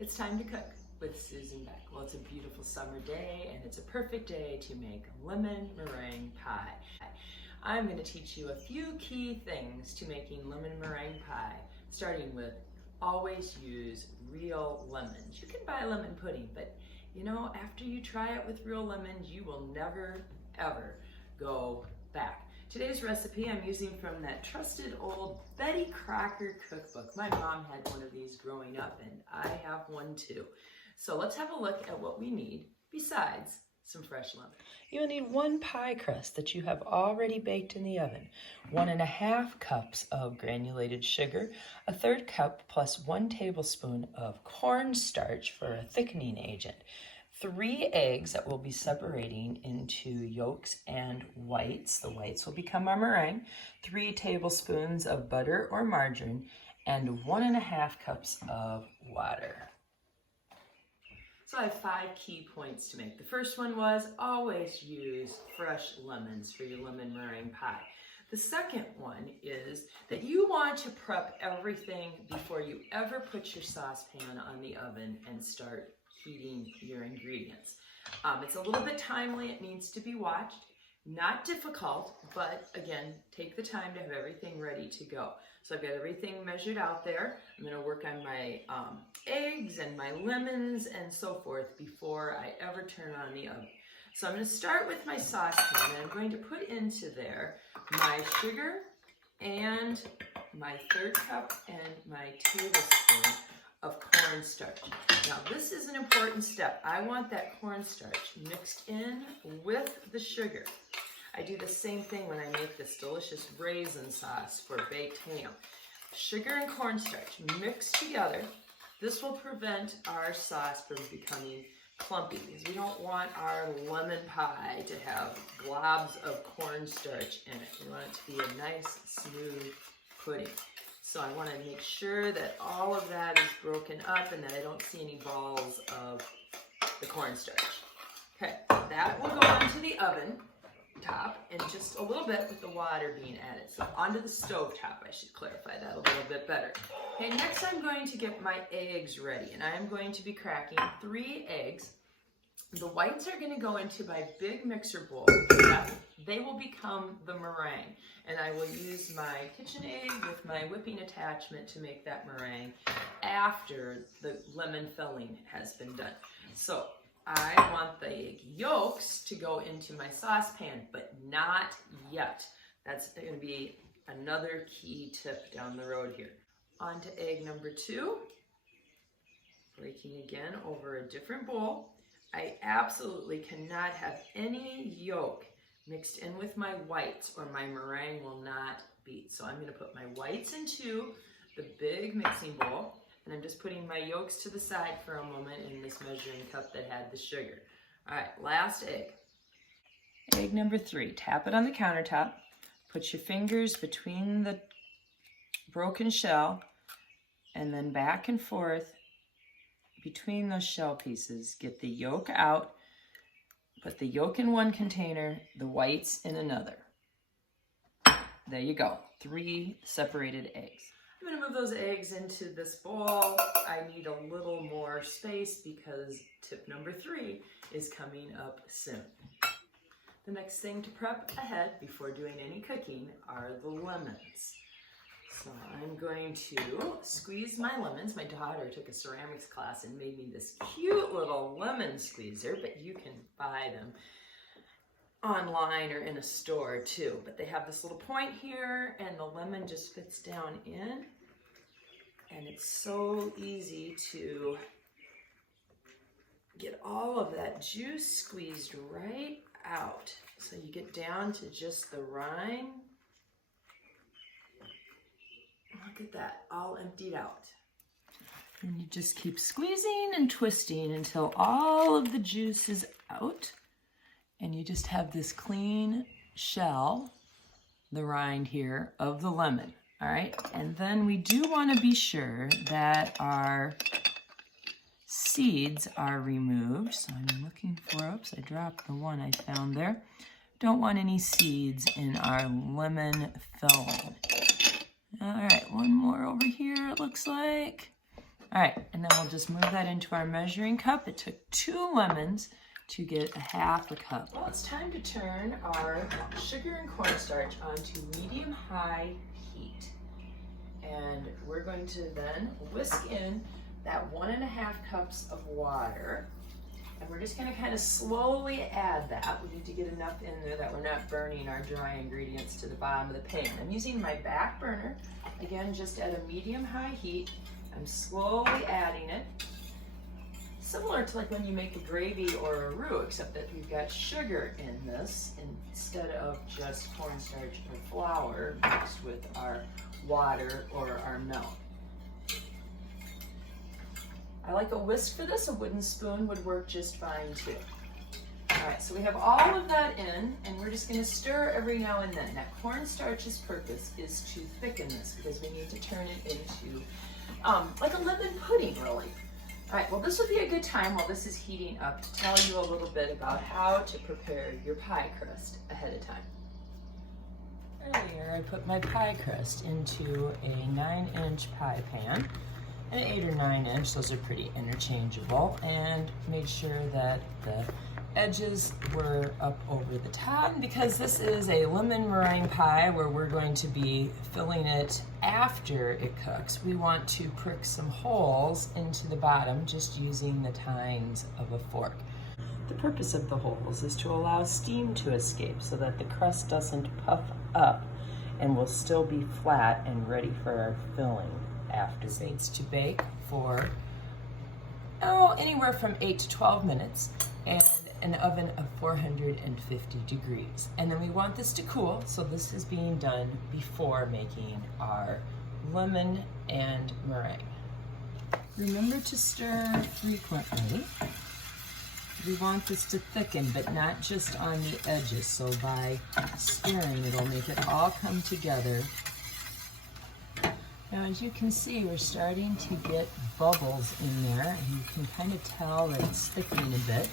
It's time to cook with Susan Beck. Well, it's a beautiful summer day and it's a perfect day to make lemon meringue pie. I'm going to teach you a few key things to making lemon meringue pie, starting with always use real lemons. You can buy lemon pudding, but you know, after you try it with real lemons, you will never, ever go back. Today's recipe I'm using from that trusted old Betty Crocker cookbook. My mom had one of these growing up and I have one too. So let's have a look at what we need besides some fresh lemon. You'll need 1 pie crust that you have already baked in the oven, 1½ cups of granulated sugar, 1/3 cup plus 1 tablespoon of cornstarch for a thickening agent, 3 eggs that we'll be separating into yolks and whites. The whites will become our meringue, 3 tablespoons of butter or margarine, and 1½ cups of water. So I have 5 key points to make. The first one was always use fresh lemons for your lemon meringue pie. The second one is that you want to prep everything before you ever put your saucepan on the oven and start heating your ingredients. It's a little bit timely, it needs to be watched. Not difficult, but again, take the time to have everything ready to go. So I've got everything measured out there. I'm gonna work on my eggs and my lemons and so forth before I ever turn on the oven. So I'm gonna start with my saucepan and I'm going to put into there my sugar and my 1/3 cup and my tablespoon of cornstarch. Now this is an important step. I want that cornstarch mixed in with the sugar. I do the same thing when I make this delicious raisin sauce for baked ham. Sugar and cornstarch mixed together. This will prevent our sauce from becoming clumpy because we don't want our lemon pie to have globs of cornstarch in it. We want it to be a nice, smooth pudding. So I want to make sure that all of that is broken up and that I don't see any balls of the cornstarch. Okay, that will go into the oven top in just a little bit with the water being added. So onto the stove top, I should clarify that a little bit better. Okay, next I'm going to get my eggs ready and I am going to be cracking 3 eggs. The whites are going to go into my big mixer bowl. They will become the meringue. And I will use my KitchenAid with my whipping attachment to make that meringue after the lemon filling has been done. So I want the egg yolks to go into my saucepan, but not yet. That's going to be another key tip down the road here. On to egg number 2. Breaking again over a different bowl. I absolutely cannot have any yolk mixed in with my whites or my meringue will not beat. So I'm going to put my whites into the big mixing bowl and I'm just putting my yolks to the side for a moment in this measuring cup that had the sugar. All right, last egg. Egg number 3, tap it on the countertop, put your fingers between the broken shell and then back and forth between those shell pieces. Get the yolk out. Put the yolk in one container, the whites in another. There you go, 3 separated eggs. I'm gonna move those eggs into this bowl. I need a little more space because tip number 3 is coming up soon. The next thing to prep ahead before doing any cooking are the lemons. So I'm going to squeeze my lemons. My daughter took a ceramics class and made me this cute little lemon squeezer, but you can buy them online or in a store too. But they have this little point here and the lemon just fits down in. And it's so easy to get all of that juice squeezed right out. So you get down to just the rind. Look at that, all emptied out. And you just keep squeezing and twisting until all of the juice is out. And you just have this clean shell, the rind here, of the lemon. All right, and then we do want to be sure that our seeds are removed. So I'm looking for, oops, I dropped the one I found there. Don't want any seeds in our lemon filling. All right, one more over here, it looks like. All right, and then we'll just move that into our measuring cup. It took 2 lemons to get a half a cup. Well, it's time to turn our sugar and cornstarch onto medium-high heat. And we're going to then whisk in that 1.5 cups of water. And we're just gonna kind of slowly add that. We need to get enough in there that we're not burning our dry ingredients to the bottom of the pan. I'm using my back burner, again, just at a medium-high heat. I'm slowly adding it. Similar to like when you make a gravy or a roux, except that we've got sugar in this instead of just cornstarch or flour mixed with our water or our milk. I like a whisk for this. A wooden spoon would work just fine too. All right, so we have all of that in, and we're just gonna stir every now and then. Now, cornstarch's purpose is to thicken this because we need to turn it into like a lemon pudding, really. All right, well, this would be a good time while this is heating up to tell you a little bit about how to prepare your pie crust ahead of time. Earlier, I put my pie crust into a 9-inch pie pan, an 8 or 9-inch, those are pretty interchangeable, and made sure that the edges were up over the top. Because this is a lemon meringue pie where we're going to be filling it after it cooks, we want to prick some holes into the bottom just using the tines of a fork. The purpose of the holes is to allow steam to escape so that the crust doesn't puff up and will still be flat and ready for our filling after. This needs to bake for anywhere from 8 to 12 minutes and an oven of 450 degrees. And then we want this to cool, so this is being done before making our lemon and meringue. Remember to stir frequently. We want this to thicken, but not just on the edges, so by stirring, it'll make it all come together. Now, as you can see, we're starting to get bubbles in there, and you can kind of tell that it's thickening a bit.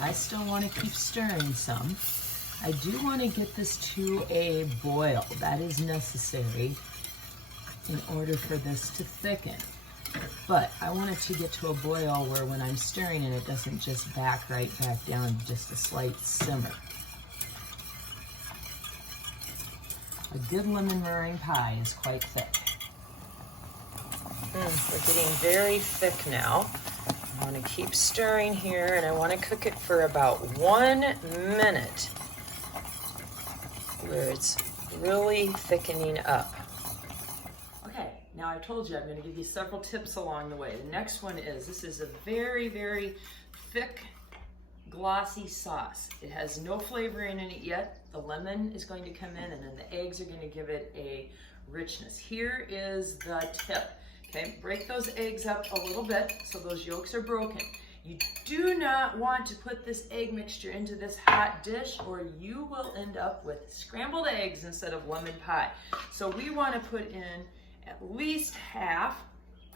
I still want to keep stirring some. I do want to get this to a boil. That is necessary in order for this to thicken. But I want it to get to a boil where when I'm stirring it, it doesn't just back right back down to just a slight simmer. A good lemon meringue pie is quite thick. We're getting very thick now. I want to keep stirring here, and I want to cook it for about 1 minute where it's really thickening up. Okay, now I told you I'm going to give you several tips along the way. The next one is, this is a very, very thick, glossy sauce. It has no flavoring in it yet. The lemon is going to come in, and then the eggs are going to give it a richness. Here is the tip. Okay, break those eggs up a little bit so those yolks are broken. You do not want to put this egg mixture into this hot dish, or you will end up with scrambled eggs instead of lemon pie. So we want to put in at least half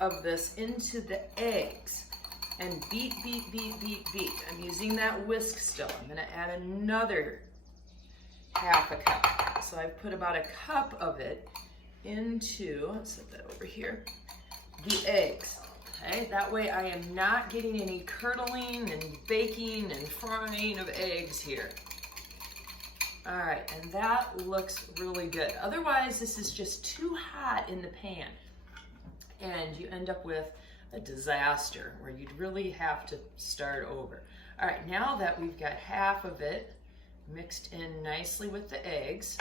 of this into the eggs and beat, beat, beat, beat, beat. I'm using that whisk still. I'm going to add another half a cup. So I've put about a cup of it into, let's set that over here, the eggs. Okay, that way I am not getting any curdling and baking and frying of eggs here. All right, and that looks really good. Otherwise, this is just too hot in the pan, and you end up with a disaster where you'd really have to start over. All right, now that we've got half of it mixed in nicely with the eggs,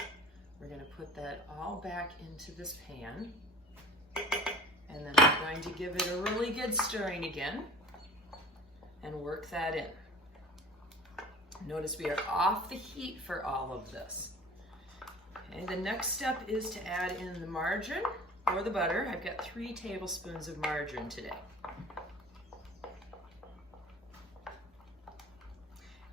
we're gonna put that all back into this pan. And then I'm going to give it a really good stirring again and work that in. Notice we are off the heat for all of this. Okay, the next step is to add in the margarine or the butter. I've got 3 tablespoons of margarine today.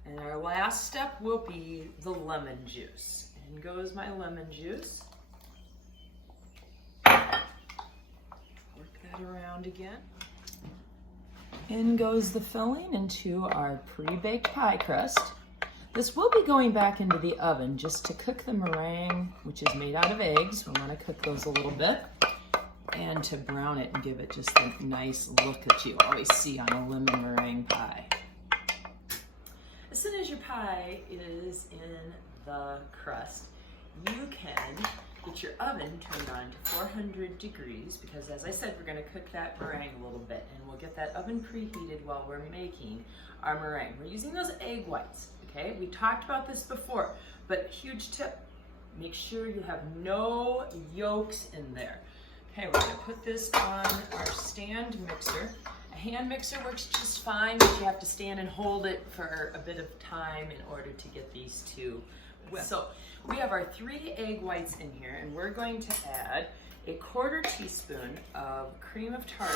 And our last step will be the lemon juice. In goes my lemon juice. Around again. In goes the filling into our pre-baked pie crust. This will be going back into the oven just to cook the meringue, which is made out of eggs. We want to cook those a little bit. and to brown it and give it just a nice look that you always see on a lemon meringue pie. As soon as your pie is in the crust, you can get your oven turned on to 400 degrees because, as I said, we're going to cook that meringue a little bit, and we'll get that oven preheated while we're making our meringue. We're using those egg whites, okay? We talked about this before, but huge tip, make sure you have no yolks in there. Okay, we're going to put this on our stand mixer. A hand mixer works just fine, but you have to stand and hold it for a bit of time in order to get these two whipped. So we have our 3 egg whites in here, and we're going to add a 1/4 teaspoon of cream of tartar.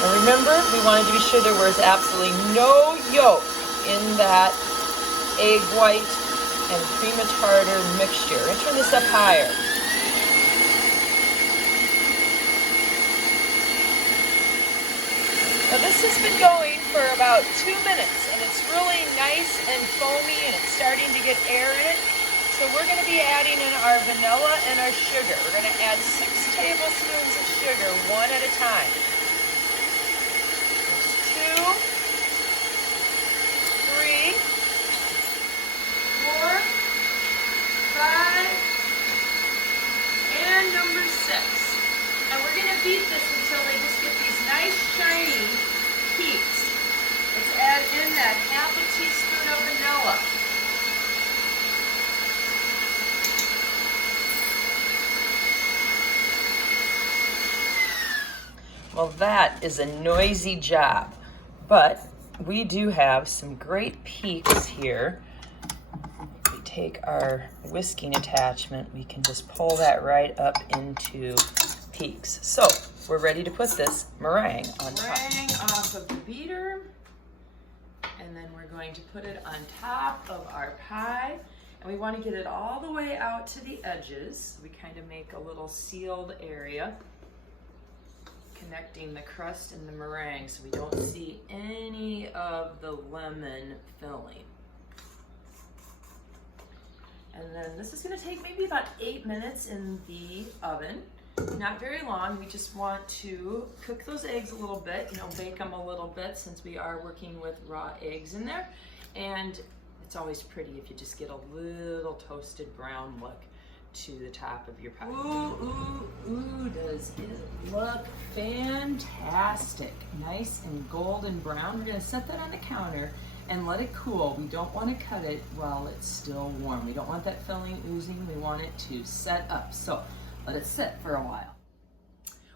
Now remember, we wanted to be sure there was absolutely no yolk in that egg white and cream of tartar mixture. We're going to turn this up higher. Now this has been going for about 2 minutes, and it's really nice and foamy, and it's starting to get air in it. So we're going to be adding in our vanilla and our sugar. We're going to add 6 tablespoons of sugar, one at a time. There's 2, 3, 4, 5, and number 6. And we're going to beat this until they just get these nice shiny peaks. Let's add in that 1/2 teaspoon of vanilla. Well, that is a noisy job, but we do have some great peaks here. If we take our whisking attachment, we can just pull that right up into peaks. So we're ready to put this meringue on top. Meringue off of the beater, and then we're going to put it on top of our pie. And we want to get it all the way out to the edges. We kind of make a little sealed area connecting the crust and the meringue so we don't see any of the lemon filling. And then this is going to take maybe about 8 minutes in the oven. Not very long. We just want to cook those eggs a little bit, bake them a little bit since we are working with raw eggs in there. And it's always pretty if you just get a little toasted brown look to the top of your pie. Ooh, does it look fantastic. Nice and golden brown. We're going to set that on the counter and let it cool. We don't want to cut it while it's still warm. We don't want that filling oozing. We want it to set up. So let it sit for a while.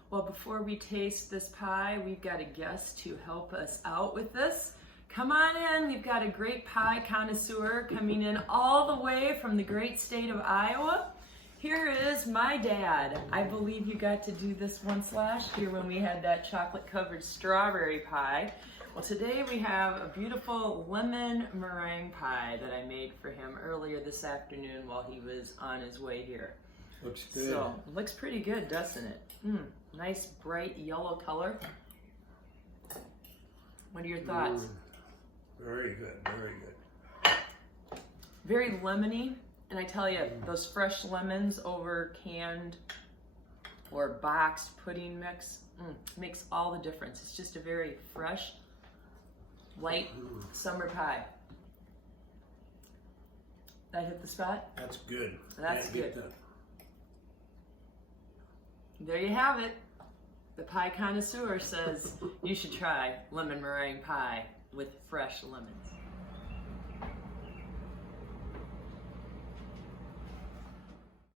Well, before we taste this pie, we've got a guest to help us out with this. Come on in. We've got a great pie connoisseur coming in all the way from the great state of Iowa. Here is my dad. I believe you got to do this once last year when we had that chocolate-covered strawberry pie. Well, today we have a beautiful lemon meringue pie that I made for him earlier this afternoon while he was on his way here. Looks good. So, it looks pretty good, doesn't it? Nice, bright yellow color. What are your thoughts? Very good, very good. Very lemony. And I tell you, those fresh lemons over canned or boxed pudding mix makes all the difference. It's just a very fresh, light summer pie. That hit the spot? That's good. That's good. There you have it. The pie connoisseur says you should try lemon meringue pie with fresh lemons.